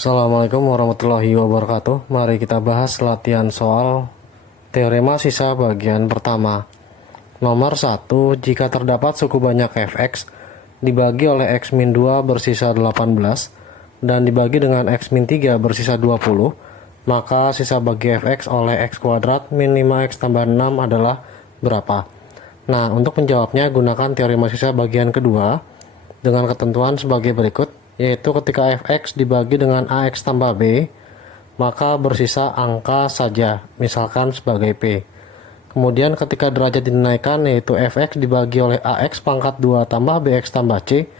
Assalamualaikum warahmatullahi wabarakatuh. Mari kita bahas latihan soal teorema sisa bagian pertama. Nomor 1, jika terdapat suku banyak fx dibagi oleh x-2 bersisa 18 dan dibagi dengan x-3 bersisa 20, maka sisa bagi fx oleh x kuadrat min 5x tambah 6 adalah berapa? Nah, untuk menjawabnya gunakan teorema sisa bagian kedua dengan ketentuan sebagai berikut, yaitu ketika fx dibagi dengan ax tambah b, maka bersisa angka saja, misalkan sebagai p. Kemudian ketika derajat dinaikkan, yaitu fx dibagi oleh ax pangkat 2 tambah bx tambah c,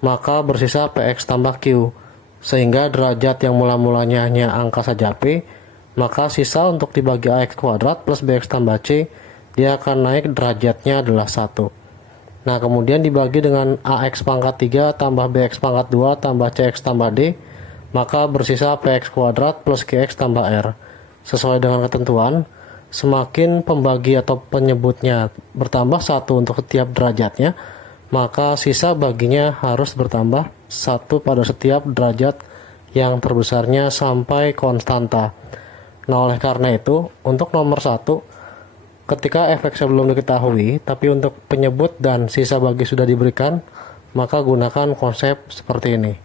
maka bersisa px tambah q. Sehingga derajat yang mula-mulanya hanya angka saja p, maka sisa untuk dibagi ax kuadrat plus bx tambah c, dia akan naik derajatnya adalah 1. Nah, kemudian dibagi dengan AX pangkat 3 tambah BX pangkat 2 tambah CX tambah D, maka bersisa PX kuadrat plus GX tambah R. Sesuai dengan ketentuan, semakin pembagi atau penyebutnya bertambah 1 untuk setiap derajatnya, maka sisa baginya harus bertambah 1 pada setiap derajat yang terbesarnya sampai konstanta. Nah, oleh karena itu, untuk nomor 1, ketika fx belum diketahui, tapi untuk penyebut dan sisa bagi sudah diberikan, maka gunakan konsep seperti ini.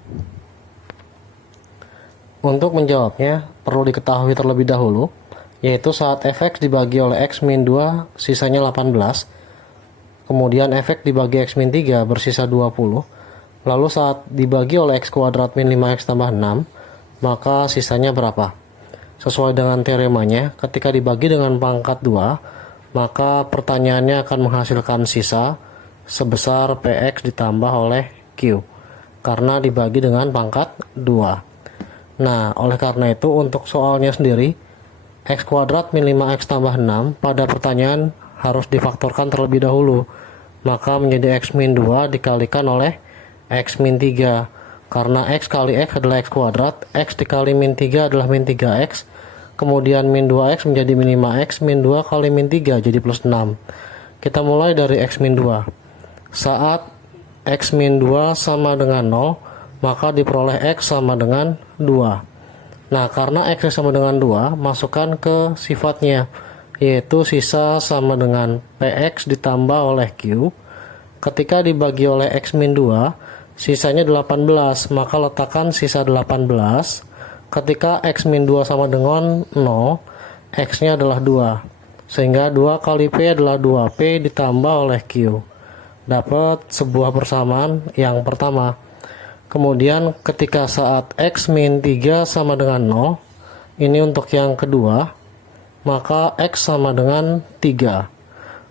Untuk menjawabnya, perlu diketahui terlebih dahulu, yaitu saat fx dibagi oleh x-2 sisanya 18, kemudian fx dibagi x-3 bersisa 20, lalu saat dibagi oleh x kuadrat min 5x tambah 6, maka sisanya berapa? Sesuai dengan teoremanya, ketika dibagi dengan pangkat 2, maka pertanyaannya akan menghasilkan sisa sebesar px ditambah oleh q karena dibagi dengan pangkat 2. Nah, oleh karena itu untuk soalnya sendiri, x kuadrat min 5x tambah 6 pada pertanyaan harus difaktorkan terlebih dahulu, maka menjadi x min 2 dikalikan oleh x min 3, karena x kali x adalah x kuadrat, x dikali min 3 adalah min 3x, kemudian min 2x menjadi min 5x, min 2 kali min 3 jadi plus 6. Kita mulai dari x min 2. Saat x min 2 sama dengan 0, maka diperoleh x sama dengan 2. Nah, karena x sama dengan 2, masukkan ke sifatnya, yaitu sisa sama dengan px ditambah oleh q. Ketika dibagi oleh x min 2, sisanya 18, maka letakkan sisa 18. Ketika x min 2 sama dengan 0, x-nya adalah 2. Sehingga 2 kali P adalah 2P ditambah oleh Q. Dapat sebuah persamaan yang pertama. Kemudian ketika saat x min 3 sama dengan 0, ini untuk yang kedua, maka x sama dengan 3.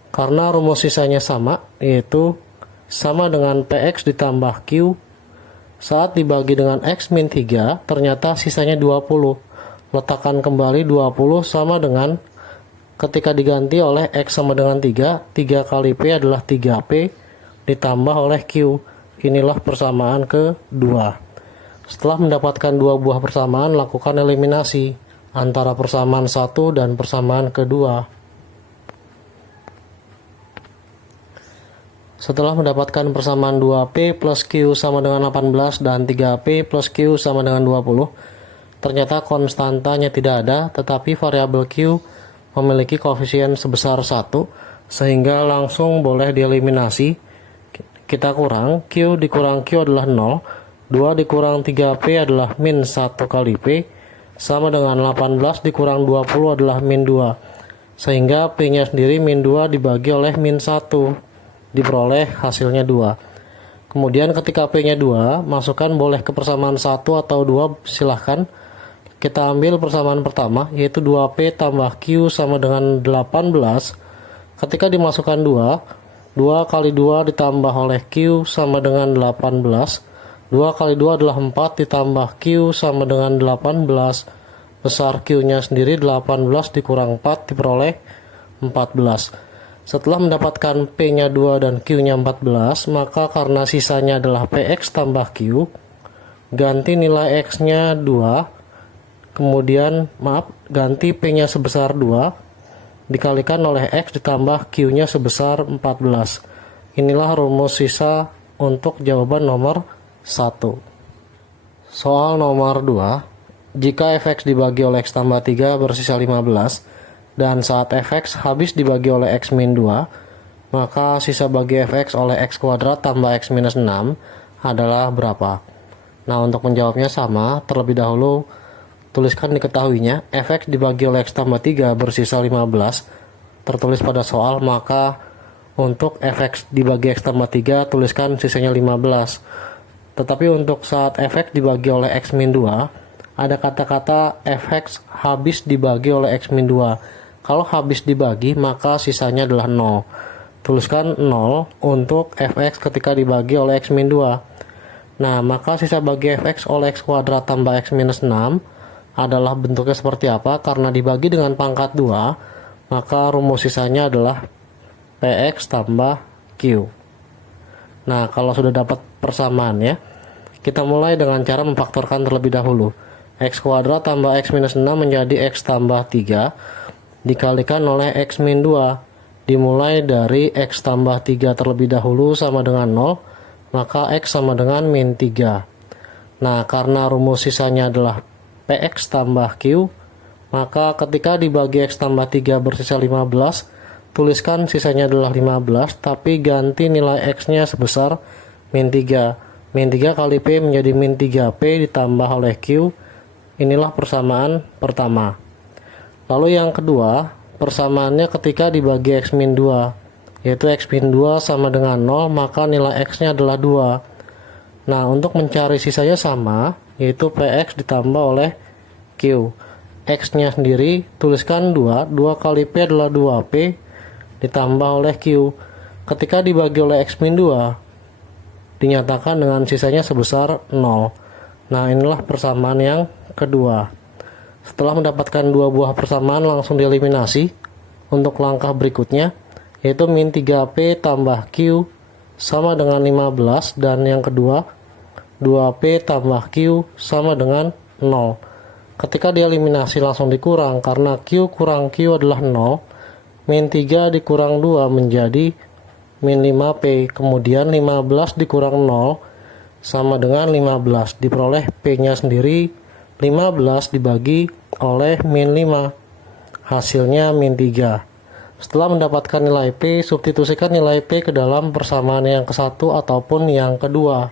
Karena rumus sisanya sama, yaitu sama dengan PX ditambah Q. Saat dibagi dengan x min 3, ternyata sisanya 20. Letakkan kembali 20 sama dengan, ketika diganti oleh x sama dengan 3, 3 kali P adalah 3P ditambah oleh Q. Inilah persamaan kedua. Setelah mendapatkan dua buah persamaan, lakukan eliminasi antara persamaan 1 dan persamaan kedua. Setelah mendapatkan persamaan 2P plus Q sama dengan 18 dan 3P plus Q sama dengan 20, ternyata konstantanya tidak ada, tetapi variabel Q memiliki koefisien sebesar 1, sehingga langsung boleh dieliminasi. Kita kurang, Q dikurang Q adalah 0, 2 dikurang 3P adalah min 1 kali P, sama dengan 18 dikurang 20 adalah min 2, sehingga P-nya sendiri min 2 dibagi oleh min 1. Diperoleh hasilnya 2. Kemudian ketika P-nya 2, masukkan boleh ke persamaan 1 atau 2, silahkan. Kita ambil persamaan pertama, yaitu 2P tambah Q sama dengan 18. Ketika dimasukkan 2 kali 2 ditambah oleh Q sama dengan 18. 2 kali 2 adalah 4 ditambah Q sama dengan 18. Besar Q-nya sendiri 18 dikurang 4 diperoleh 14. Setelah mendapatkan P-nya 2 dan Q-nya 14, maka karena sisanya adalah PX tambah Q, ganti nilai X-nya 2, kemudian ganti P-nya sebesar 2, dikalikan oleh X ditambah Q-nya sebesar 14. Inilah rumus sisa untuk jawaban nomor 1. Soal nomor 2, jika fx dibagi oleh x tambah 3 bersisa 15, dan saat fx habis dibagi oleh x min 2, maka sisa bagi fx oleh x kuadrat tambah x minus 6 adalah berapa? Nah, untuk menjawabnya sama, terlebih dahulu tuliskan diketahuinya, fx dibagi oleh x tambah 3 bersisa 15, tertulis pada soal, maka untuk fx dibagi x tambah 3, tuliskan sisanya 15. Tetapi untuk saat fx dibagi oleh x min 2, ada kata-kata fx habis dibagi oleh x min 2. Kalau habis dibagi, maka sisanya adalah 0. Tuliskan 0 untuk fx ketika dibagi oleh x min 2. Nah, maka sisa bagi fx oleh x kuadrat tambah x minus 6 adalah bentuknya seperti apa? Karena dibagi dengan pangkat 2, maka rumus sisanya adalah px tambah q. Nah, kalau sudah dapat persamaannya, kita mulai dengan cara memfaktorkan terlebih dahulu. X kuadrat tambah x minus 6 menjadi x tambah 3 dikalikan oleh x min 2. Dimulai dari x tambah 3 terlebih dahulu sama dengan 0, maka x sama dengan min 3. Nah, karena rumus sisanya adalah px tambah q, maka ketika dibagi x tambah 3 bersisa 15, tuliskan sisanya adalah 15, tapi ganti nilai x-nya sebesar min 3. Min 3 kali P menjadi min 3P ditambah oleh Q. Inilah persamaan pertama. Lalu yang kedua, persamaannya ketika dibagi X min 2, yaitu X min 2 sama dengan 0, maka nilai X-nya adalah 2. Nah, untuk mencari sisanya sama, yaitu PX ditambah oleh Q. X-nya sendiri, tuliskan 2 kali P adalah 2P ditambah oleh Q. Ketika dibagi oleh X min 2, dinyatakan dengan sisanya sebesar 0. Nah, inilah persamaan yang kedua. Setelah mendapatkan dua buah persamaan, langsung dieliminasi untuk langkah berikutnya, yaitu min 3P tambah Q sama dengan 15, dan yang kedua 2P tambah Q sama dengan 0. Ketika dieliminasi langsung dikurang, karena Q kurang Q adalah 0, min 3 dikurang 2 menjadi min 5P, kemudian 15 dikurang 0 sama dengan 15, diperoleh P-nya sendiri 15 dibagi oleh min 5, hasilnya min 3. Setelah mendapatkan nilai P, substitusikan nilai P ke dalam persamaan yang ke-1 ataupun yang kedua.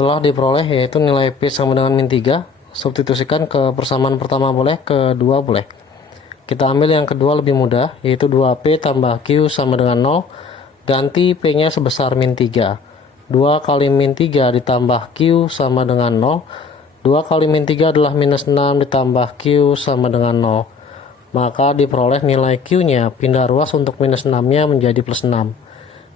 Telah diperoleh yaitu nilai P sama dengan min 3, substitusikan ke persamaan pertama boleh, kedua boleh. Kita ambil yang kedua lebih mudah, yaitu 2P tambah Q sama dengan 0, ganti P-nya sebesar min 3. 2 kali min 3 ditambah Q sama dengan 0, 2 kali min 3 adalah minus 6 ditambah Q sama dengan 0. Maka diperoleh nilai Q-nya, pindah ruas untuk minus 6-nya menjadi plus 6.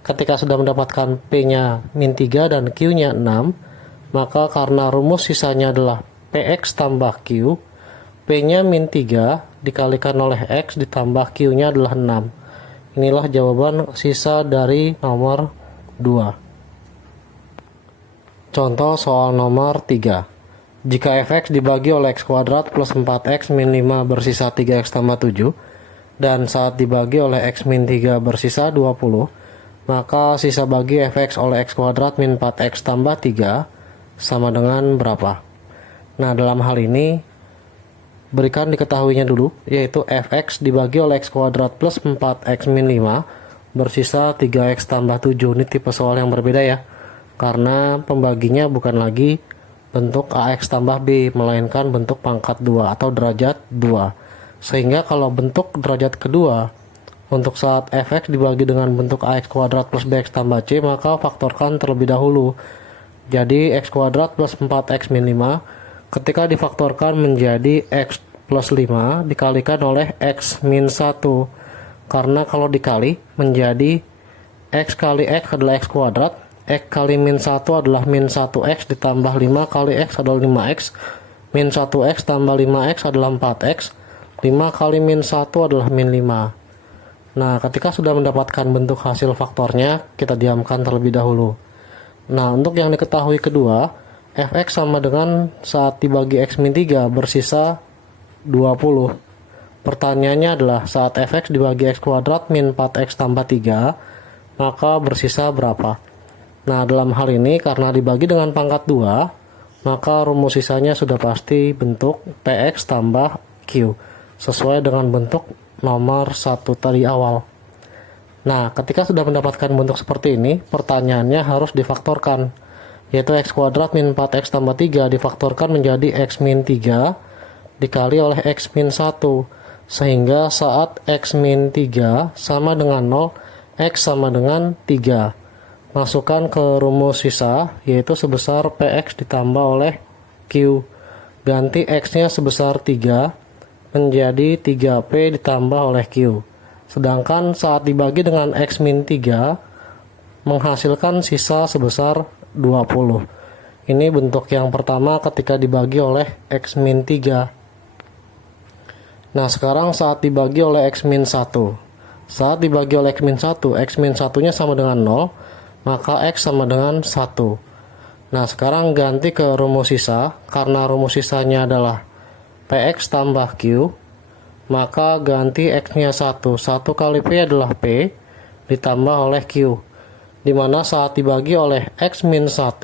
Ketika sudah mendapatkan P-nya min 3 dan Q-nya 6, maka karena rumus sisanya adalah PX tambah Q, P-nya min 3 dikalikan oleh X ditambah Q-nya adalah 6. Inilah jawaban sisa dari nomor 2. Contoh soal nomor 3. Jika fx dibagi oleh x kuadrat plus 4x min 5 bersisa 3x tambah 7, dan saat dibagi oleh x min 3 bersisa 20, maka sisa bagi fx oleh x kuadrat min 4x tambah 3 sama dengan berapa? Nah, dalam hal ini berikan diketahuinya dulu, yaitu fx dibagi oleh x kuadrat plus 4x min 5 bersisa 3x tambah 7. Ini tipe soal yang berbeda ya, karena pembaginya bukan lagi bentuk ax tambah b, melainkan bentuk pangkat 2 atau derajat 2. Sehingga kalau bentuk derajat kedua, untuk saat fx dibagi dengan bentuk ax kuadrat plus bx tambah c, maka faktorkan terlebih dahulu. Jadi x kuadrat plus 4x min 5 ketika difaktorkan menjadi x plus 5 dikalikan oleh x min 1. Karena kalau dikali menjadi x kali x adalah x kuadrat, x kali min 1 adalah min 1x ditambah 5 kali x adalah 5x, min 1x tambah 5x adalah 4x, 5 kali min 1 adalah min 5. Nah, ketika sudah mendapatkan bentuk hasil faktornya, kita diamkan terlebih dahulu. Nah, untuk yang diketahui kedua, fx sama dengan saat dibagi x min 3 bersisa 20. Pertanyaannya adalah saat fx dibagi x kuadrat min 4x tambah 3, maka bersisa berapa? Nah, dalam hal ini karena dibagi dengan pangkat 2, maka rumus sisanya sudah pasti bentuk PX tambah Q, sesuai dengan bentuk nomor 1 tadi awal. Nah, ketika sudah mendapatkan bentuk seperti ini, pertanyaannya harus difaktorkan, yaitu x kuadrat min 4x tambah 3 difaktorkan menjadi x min 3 dikali oleh x min 1, sehingga saat x min 3 sama dengan 0, x sama dengan 3. Masukkan ke rumus sisa, yaitu sebesar px ditambah oleh q. Ganti x-nya sebesar 3 menjadi 3p ditambah oleh q. Sedangkan saat dibagi dengan x min 3, menghasilkan sisa sebesar 20. Ini bentuk yang pertama ketika dibagi oleh x min 3. Nah, sekarang saat dibagi oleh x min 1. Saat dibagi oleh x min 1, x min 1-nya sama dengan 0, maka x sama dengan 1. Nah, sekarang ganti ke rumus sisa. Karena rumus sisanya adalah px tambah q, maka ganti x-nya 1. 1 kali p adalah p ditambah oleh q, dimana saat dibagi oleh x min 1,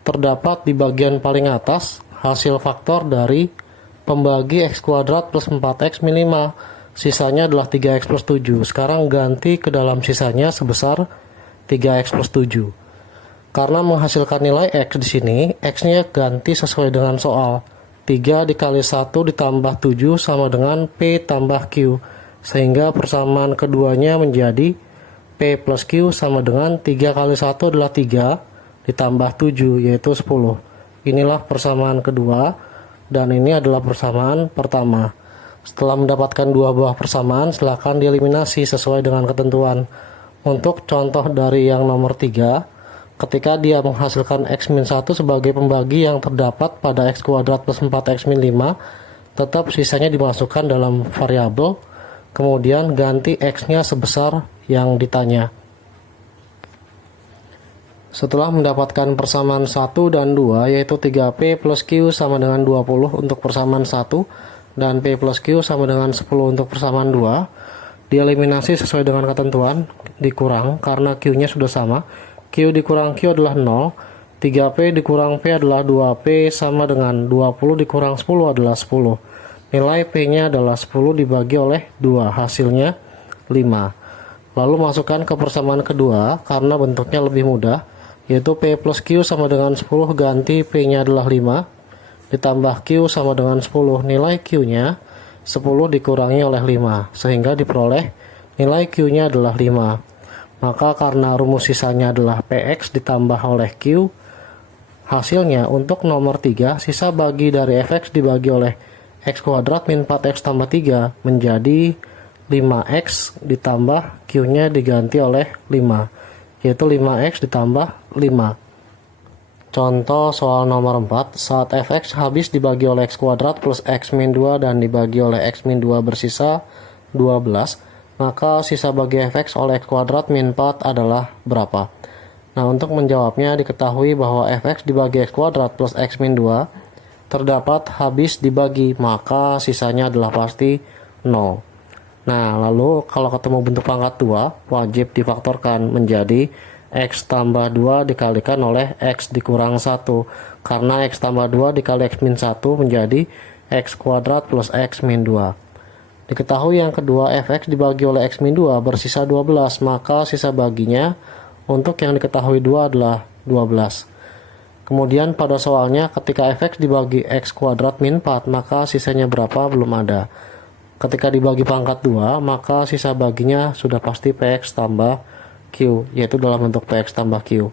terdapat di bagian paling atas hasil faktor dari pembagi x kuadrat plus 4x min 5. Sisanya adalah 3x plus 7. Sekarang ganti ke dalam sisanya sebesar 3x plus 7. Karena menghasilkan nilai x di sini, x-nya ganti sesuai dengan soal. 3 dikali 1 ditambah 7 sama dengan p tambah q. Sehingga persamaan keduanya menjadi p plus q sama dengan 3 kali 1 adalah 3 ditambah 7, yaitu 10. Inilah persamaan kedua, dan ini adalah persamaan pertama. Setelah mendapatkan dua buah persamaan, silakan dieliminasi sesuai dengan ketentuan. Untuk contoh dari yang nomor 3, ketika dia menghasilkan x min 1 sebagai pembagi yang terdapat pada x kuadrat plus 4x min 5, tetap sisanya dimasukkan dalam variabel, kemudian ganti x-nya sebesar yang ditanya. Setelah mendapatkan persamaan 1 dan 2, yaitu 3p plus q sama dengan 20 untuk persamaan 1, dan p plus q sama dengan 10 untuk persamaan 2, dieliminasi sesuai dengan ketentuan, dikurang karena q-nya sudah sama. Q dikurang q adalah 0, 3p dikurang p adalah 2p sama dengan 20 dikurang 10 adalah 10. Nilai p-nya adalah 10 dibagi oleh 2, hasilnya 5. Lalu masukkan ke persamaan kedua karena bentuknya lebih mudah, yaitu p plus q sama dengan 10 ganti p-nya adalah 5 ditambah q sama dengan 10. Nilai q-nya 10 dikurangi oleh 5, sehingga diperoleh nilai q-nya adalah 5. Maka karena rumus sisanya adalah px ditambah oleh q, hasilnya untuk nomor 3, sisa bagi dari fx dibagi oleh x kuadrat min 4x tambah 3 menjadi 5x ditambah q-nya diganti oleh 5, yaitu 5x ditambah 5. Contoh soal nomor 4, saat fx habis dibagi oleh x kuadrat plus x min 2 dan dibagi oleh x min 2 bersisa 12, maka sisa bagi fx oleh x kuadrat min 4 adalah berapa? Nah, untuk menjawabnya diketahui bahwa fx dibagi x kuadrat plus x min 2 terdapat habis dibagi, maka sisanya adalah pasti 0. Nah, lalu kalau ketemu bentuk pangkat 2, wajib difaktorkan menjadi x tambah 2 dikalikan oleh x dikurang 1, karena x tambah 2 dikali x min 1 menjadi x kuadrat plus x min 2. Diketahui yang kedua, fx dibagi oleh x min 2 bersisa 12, maka sisa baginya untuk yang diketahui 2 adalah 12. Kemudian pada soalnya ketika fx dibagi x kuadrat min 4, maka sisanya berapa belum ada. Ketika dibagi pangkat 2, maka sisa baginya sudah pasti px tambah q, yaitu dalam bentuk px tambah q.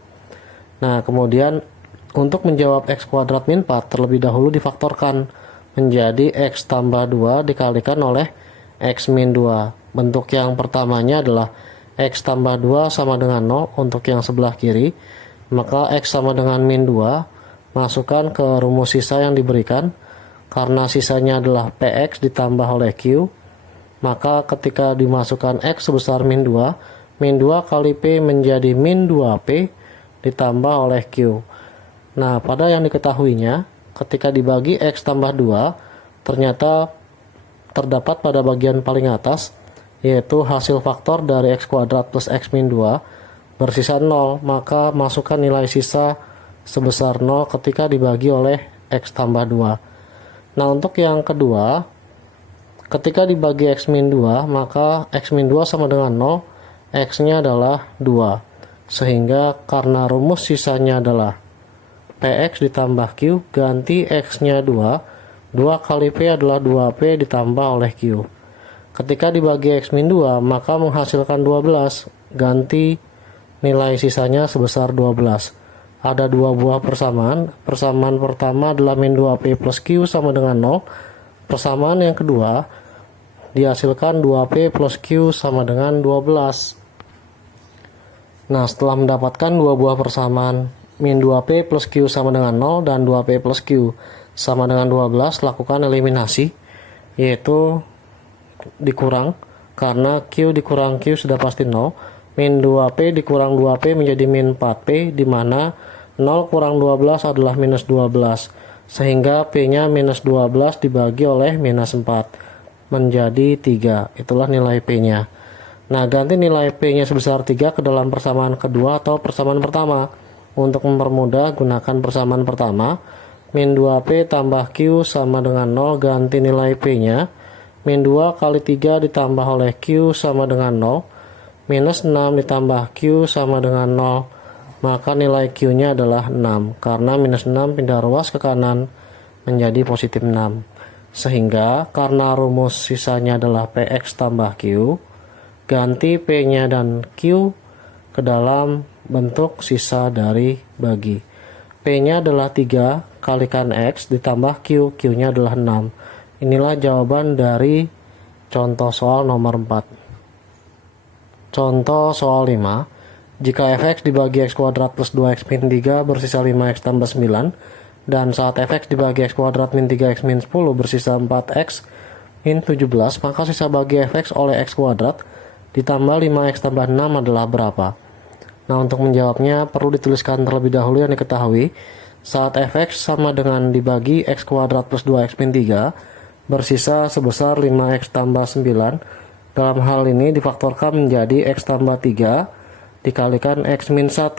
Nah, kemudian untuk menjawab x kuadrat min 4 terlebih dahulu difaktorkan menjadi x tambah 2 dikalikan oleh x min 2. Bentuk yang pertamanya adalah x tambah 2 sama dengan 0 untuk yang sebelah kiri, maka x sama dengan min 2, masukkan ke rumus sisa yang diberikan. Karena sisanya adalah px ditambah oleh q, maka ketika dimasukkan x sebesar min 2, min 2 kali p menjadi min 2p ditambah oleh q. Nah, pada yang diketahuinya, ketika dibagi x tambah 2, ternyata terdapat pada bagian paling atas, yaitu hasil faktor dari x kuadrat plus x min 2, bersisa 0, maka masukkan nilai sisa sebesar 0 ketika dibagi oleh X tambah 2. Nah, untuk yang kedua, ketika dibagi X min 2, maka X min 2 sama dengan 0, X-nya adalah 2. Sehingga karena rumus sisanya adalah PX ditambah Q, ganti X-nya 2, 2 kali P adalah 2P ditambah oleh Q. Ketika dibagi X min 2, maka menghasilkan 12, ganti nilai sisanya sebesar 12. Ada dua buah persamaan. Persamaan pertama adalah min 2P plus Q sama dengan 0. Persamaan yang kedua dihasilkan 2P plus Q sama dengan 12. Nah, setelah mendapatkan dua buah persamaan min 2P plus Q sama dengan 0 dan 2P plus Q sama dengan 12, lakukan eliminasi, yaitu dikurang, karena Q dikurang Q sudah pasti 0. Min 2P dikurang 2P menjadi min 4P, di mana 0 kurang 12 adalah minus 12, sehingga P-nya minus 12 dibagi oleh minus 4 menjadi 3. Itulah nilai P-nya. Nah, ganti nilai P-nya sebesar 3 ke dalam persamaan kedua atau persamaan pertama. Untuk mempermudah, gunakan persamaan pertama. Min 2P tambah Q sama dengan 0, ganti nilai P-nya. Min 2 kali 3 ditambah oleh Q sama dengan 0. Minus 6 ditambah Q sama dengan 0. Maka nilai Q-nya adalah 6. Karena minus 6 pindah ruas ke kanan menjadi positif 6. Sehingga karena rumus sisanya adalah PX tambah Q, ganti P-nya dan Q ke dalam bentuk sisa dari bagi. P-nya adalah 3 kalikan X ditambah Q. Q-nya adalah 6. Inilah jawaban dari contoh soal nomor 4. Contoh soal 5. Jika fx dibagi x kuadrat plus 2x min 3 bersisa 5x tambah 9, dan saat fx dibagi x kuadrat min 3x min 10 bersisa 4x min 17, maka sisa bagi fx oleh x kuadrat ditambah 5x tambah 6 adalah berapa? Nah, untuk menjawabnya perlu dituliskan terlebih dahulu yang diketahui. Saat fx sama dengan dibagi x kuadrat plus 2x min 3 bersisa sebesar 5x tambah 9. Dalam hal ini difaktorkan menjadi x tambah 3 dikalikan x min 1,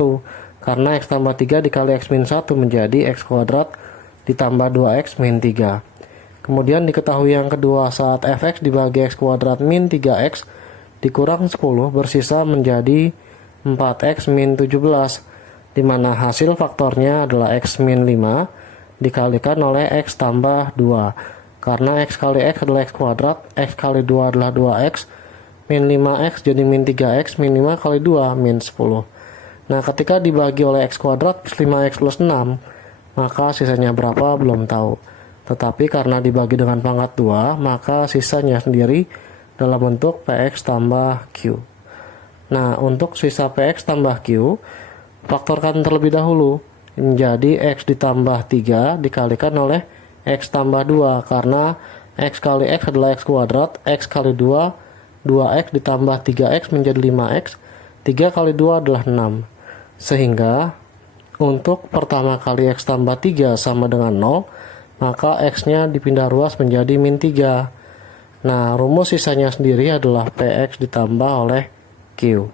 karena x tambah 3 dikali x min 1 menjadi x kuadrat ditambah 2x min 3. Kemudian diketahui yang kedua, saat fx dibagi x kuadrat min 3x dikurang 10 bersisa menjadi 4x min 17, di mana hasil faktornya adalah x min 5 dikalikan oleh x tambah 2. Karena x kali x adalah x kuadrat, x kali 2 adalah 2x, min 5x jadi min 3x, min 5 kali 2, min 10. Nah, ketika dibagi oleh x kuadrat plus 5x plus 6, maka sisanya berapa belum tahu. Tetapi karena dibagi dengan pangkat 2, maka sisanya sendiri dalam bentuk px tambah q. Nah, untuk sisa px tambah q, faktorkan terlebih dahulu menjadi x ditambah 3 dikalikan oleh x tambah 2, karena x kali x adalah x kuadrat, x kali 2, 2x ditambah 3x menjadi 5x, 3 kali 2 adalah 6. Sehingga untuk pertama kali x tambah 3 sama dengan 0, maka x-nya dipindah ruas menjadi min 3. Nah, rumus sisanya sendiri adalah px ditambah oleh q.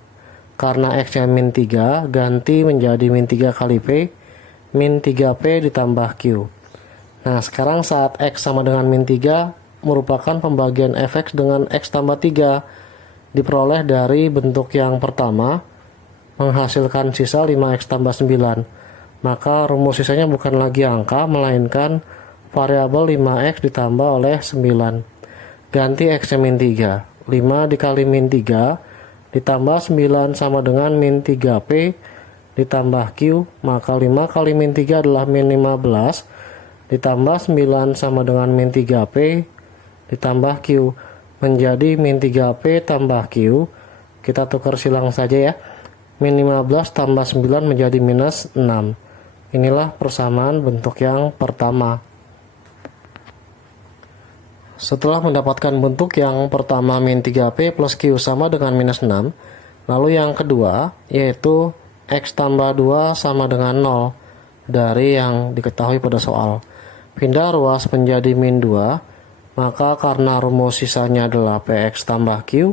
Karena x-nya min 3, ganti menjadi min 3 kali p, min 3p ditambah q. Nah, sekarang saat x sama dengan min 3 merupakan pembagian fx dengan x tambah 3, diperoleh dari bentuk yang pertama menghasilkan sisa 5x tambah 9. Maka rumus sisanya bukan lagi angka, melainkan variabel 5x ditambah oleh 9. Ganti x-nya min 3. 5 dikali min 3 ditambah 9 sama dengan min 3p ditambah q, maka 5 kali min 3 adalah min 15 ditambah 9 sama dengan min 3p ditambah q menjadi min 3p tambah q. Kita tukar silang saja ya. Min 15 tambah 9 menjadi minus 6. Inilah persamaan bentuk yang pertama. Setelah mendapatkan bentuk yang pertama min 3p plus q sama dengan minus 6, lalu yang kedua yaitu x tambah 2 sama dengan 0 dari yang diketahui pada soal. Pindah ruas menjadi min 2, maka karena rumus sisanya adalah px tambah q,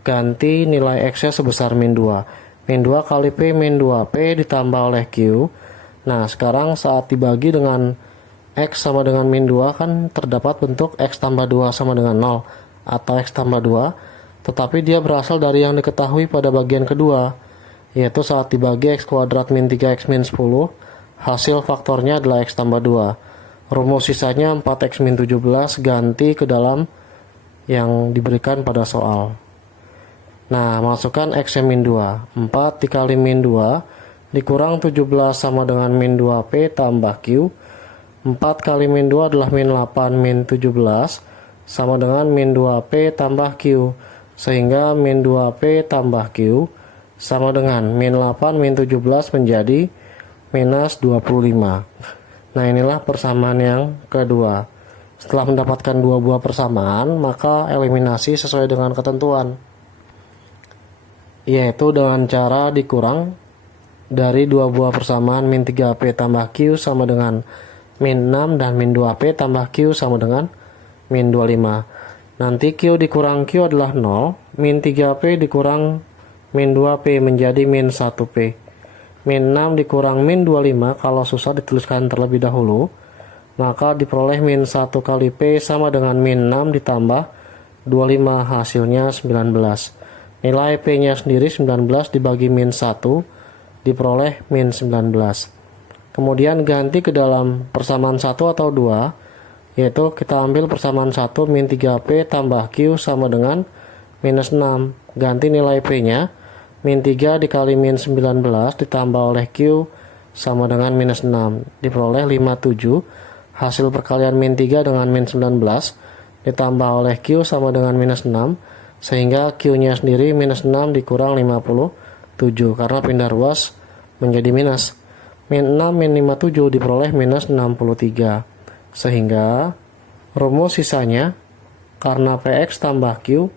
ganti nilai x-nya sebesar min 2. min 2 kali P min 2P ditambah oleh Q. Nah, sekarang saat dibagi dengan X sama dengan min 2 kan terdapat bentuk X tambah 2 sama dengan 0 atau X tambah 2, tetapi dia berasal dari yang diketahui pada bagian kedua, yaitu saat dibagi X kuadrat min 3X min 10, hasil faktornya adalah X tambah 2. Rumus sisanya 4X min 17 ganti ke dalam yang diberikan pada soal. Nah, masukkan X min 2. 4 dikali min 2 dikurang 17 sama dengan min 2P tambah Q. 4 kali min 2 adalah min 8 min 17 sama dengan min 2P tambah Q. Sehingga min 2P tambah Q sama dengan min 8 min 17 menjadi minus 25. Nah, inilah persamaan yang kedua. Setelah mendapatkan dua buah persamaan, maka eliminasi sesuai dengan ketentuan, yaitu dengan cara dikurang dari dua buah persamaan min 3P tambah Q sama dengan min 6 dan min 2P tambah Q sama dengan min 25. Nanti Q dikurang Q adalah 0, min 3P dikurang min 2P menjadi min 1P. Min 6 dikurang min 25 kalau susah dituliskan terlebih dahulu, maka diperoleh min 1 kali P sama dengan min 6 ditambah 25, hasilnya 19. Nilai P nya sendiri 19 dibagi min 1 diperoleh min 19. Kemudian ganti ke dalam persamaan 1 atau 2, yaitu kita ambil persamaan 1 min 3P tambah Q sama dengan minus 6. Ganti nilai P nya, min 3 dikali min 19 ditambah oleh Q sama dengan minus 6, diperoleh 57. Hasil perkalian min 3 dengan min 19 ditambah oleh Q sama dengan minus 6, sehingga Q nya sendiri minus 6 dikurang 57 karena pindah ruas menjadi minus. Min 6 min 57 diperoleh minus 63, sehingga rumus sisanya karena PX tambah Q,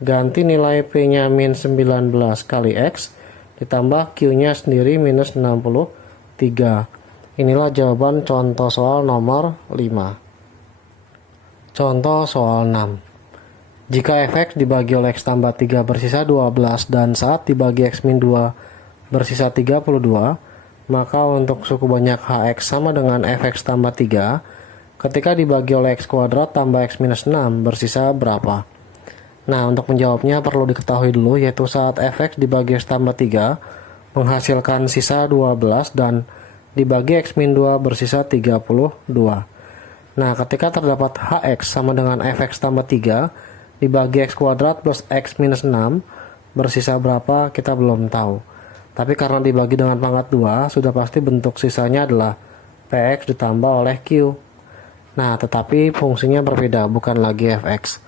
ganti nilai P nya min 19 kali X ditambah Q nya sendiri minus 63. Inilah jawaban contoh soal nomor 5. Contoh soal 6. Jika fx dibagi oleh x tambah 3 bersisa 12 dan saat dibagi x min 2 bersisa 32, maka untuk suku banyak hx sama dengan fx tambah 3 ketika dibagi oleh x kuadrat tambah x minus 6 bersisa berapa? Nah, untuk menjawabnya perlu diketahui dulu, yaitu saat fx dibagi x tambah 3 menghasilkan sisa 12 dan dibagi x min 2 bersisa 32. Nah, ketika terdapat hx sama dengan fx tambah 3 dibagi x kuadrat plus x minus 6 bersisa berapa kita belum tahu. Tapi karena dibagi dengan pangkat 2, sudah pasti bentuk sisanya adalah px ditambah oleh q. Nah, tetapi fungsinya berbeda, bukan lagi fx.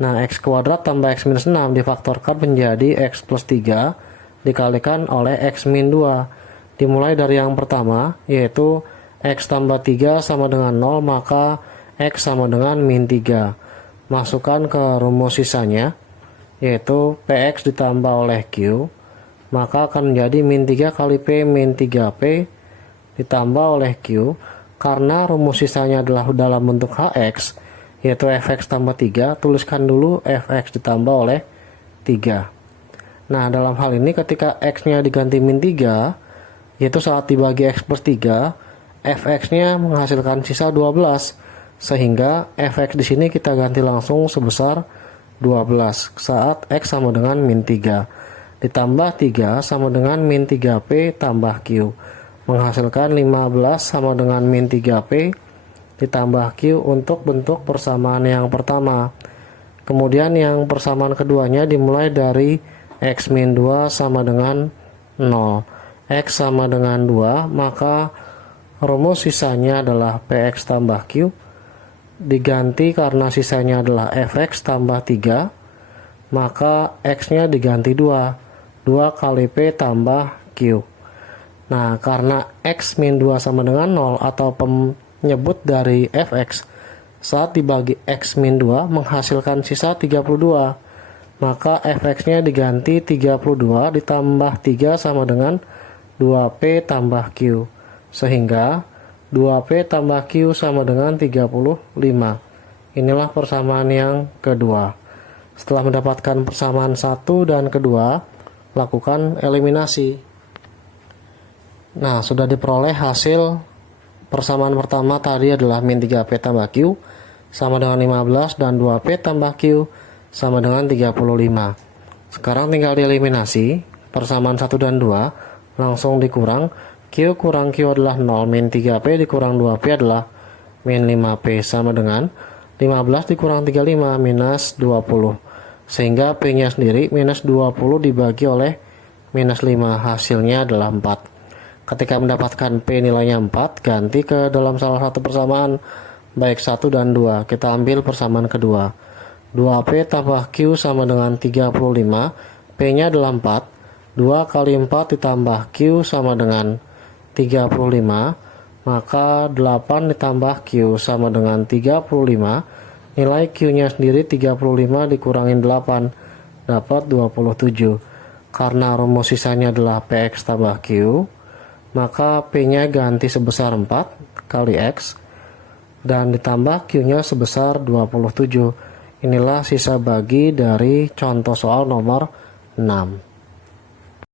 Nah, x kuadrat tambah x minus 6 difaktorkan menjadi x plus 3 dikalikan oleh x min 2. Dimulai dari yang pertama, yaitu x tambah 3 sama dengan 0, maka x sama dengan min 3. Masukkan ke rumus sisanya, yaitu px ditambah oleh q, maka akan menjadi min 3 kali p min 3p ditambah oleh q. Karena rumus sisanya adalah dalam bentuk hx, yaitu fx tambah 3, tuliskan dulu fx ditambah oleh 3. Nah, dalam hal ini ketika x nya diganti min 3, yaitu saat dibagi x plus 3, fx nya menghasilkan sisa 12, sehingga fx di sini kita ganti langsung sebesar 12 saat x sama dengan min 3 ditambah 3 sama dengan min 3p tambah q, menghasilkan 15 sama dengan min 3p ditambah q untuk bentuk persamaan yang pertama. Kemudian yang persamaan keduanya dimulai dari x min 2 sama dengan 0. X sama dengan 2, maka rumus sisanya adalah px tambah q, diganti karena sisanya adalah fx tambah 3, maka x nya diganti 2 kali p tambah q. Nah, karena x min 2 sama dengan 0 atau penyebut dari fx saat dibagi x min 2 menghasilkan sisa 32, maka fx nya diganti 32 ditambah 3 sama dengan 2p tambah q, sehingga 2p tambah q sama dengan 35. Inilah persamaan yang kedua. Setelah mendapatkan persamaan 1 dan kedua, lakukan eliminasi. Nah, sudah diperoleh hasil persamaan pertama tadi adalah min 3P tambah Q sama dengan 15 dan 2P tambah Q sama dengan 35. Sekarang tinggal dieliminasi. Persamaan 1 dan 2 langsung dikurang. Q kurang Q adalah 0, min 3P dikurang 2P adalah min 5P sama dengan 15 dikurang 35 minus 20. Sehingga P nya sendiri minus 20 dibagi oleh minus 5, hasilnya adalah 4. Ketika mendapatkan P nilainya 4, ganti ke dalam salah satu persamaan baik 1 dan 2. Kita ambil persamaan kedua. 2P tambah Q sama dengan 35, P nya adalah 4. 2 kali 4 ditambah Q sama dengan 35, maka 8 ditambah Q sama dengan 35. Nilai Q nya sendiri 35 dikurangin 8 dapat 27. Karena rumus sisanya adalah PX tambah Q, maka P nya ganti sebesar 4 kali X dan ditambah Q nya sebesar 27. Inilah sisa bagi dari contoh soal nomor 6.